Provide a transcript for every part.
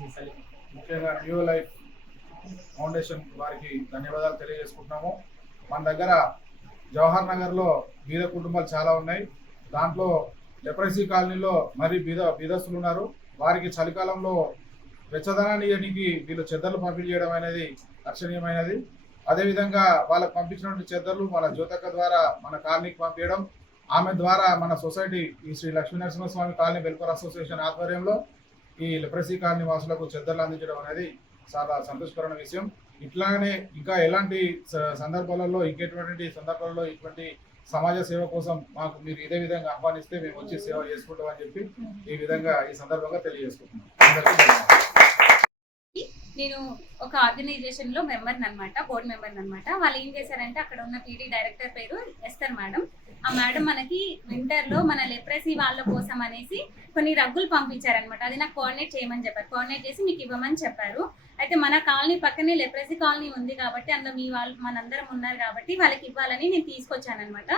ముఖ్యంగా new life foundation వారికి ధన్యవాదాలు తెలియజేసుకుంటున్నాము. మన దగ్గర జవహర్ నగర్లో బీద కుటుంబాలు చాలా ఉన్నాయి. దాంట్లో లెప్రసీ కాలనీలో మరి బీదస్తులు ఉన్నారు. వారికి చలికాలంలో వెచ్చదనాన్ని ఇవ్వడానికి వీళ్ళు చెద్దర్లు పంపిణీ చేయడం అనేది లక్షణీయమైనది. అదేవిధంగా వాళ్ళకు పంపించినటువంటి చెద్దర్లు మన జ్యోతక్క ద్వారా మన కాలనీకి పంపించడం, ఆమె ద్వారా మన సొసైటీ ఈ Shri Lakshminarasimhaswamy colony welfare association ఆధ్వర్యంలో ఈ లెప్రసీ కాలనీ వాసులకు చెద్దర్లు అందించడం అనేది చాలా సంతోషకరమైన విషయం. ఇట్లానే ఇంకా ఎలాంటి సందర్భాలలో ఇంకెటువంటి సందర్భాలలో ఇటువంటి సమాజ సేవ కోసం మాకు మీరు ఇదే విధంగా ఆహ్వానిస్తే మేము వచ్చి సేవ చేసుకుంటామని చెప్పి ఈ విధంగా ఈ సందర్భంగా తెలియజేసుకుంటున్నాం. నేను ఒక ఆర్గనైజేషన్ లో మెంబర్ అనమాట, బోర్డు మెంబర్ అనమాట. వాళ్ళు ఏం చేశారంటే అక్కడ ఉన్న పీడీ డైరెక్టర్ పేరు ఎస్తర్ మేడం. ఆ మేడం మనకి వింటర్ లో మన లెప్రసీ వాళ్ళ కోసం అనేసి కొన్ని రగ్గులు పంపించారనమాట. అది నాకు కోఆర్డినేట్ చేయమని చెప్పారు. కోఆర్డినేట్ చేసి మీకు ఇవ్వమని చెప్పారు. అయితే మన కాలనీ పక్కనే లెప్రసీ కాలనీ ఉంది కాబట్టి అందులో మీ వాళ్ళు మనందరం ఉన్నారు కాబట్టి వాళ్ళకి ఇవ్వాలని నేను తీసుకొచ్చాను అనమాట.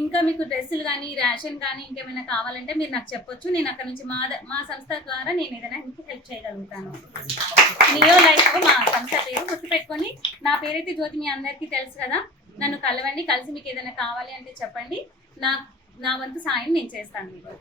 ఇంకా మీకు డ్రెస్సులు కానీ రేషన్ కానీ ఇంకేమైనా కావాలంటే మీరు నాకు చెప్పొచ్చు. నేను అక్కడ నుంచి మా సంస్థ ద్వారా నేను ఏదైనా హెల్ప్ చేయగలుగుతాను. నియో లైఫ్ మా సంస్థ పేరు గుర్తుపెట్టుకొని, నా పేరైతే జ్యోతి మీ అందరికీ తెలుసు కదా. నన్ను కలవండి, కలిసి మీకు ఏదైనా కావాలి అంటే చెప్పండి. నా వంతు సాయం నేను చేస్తాను మీకు.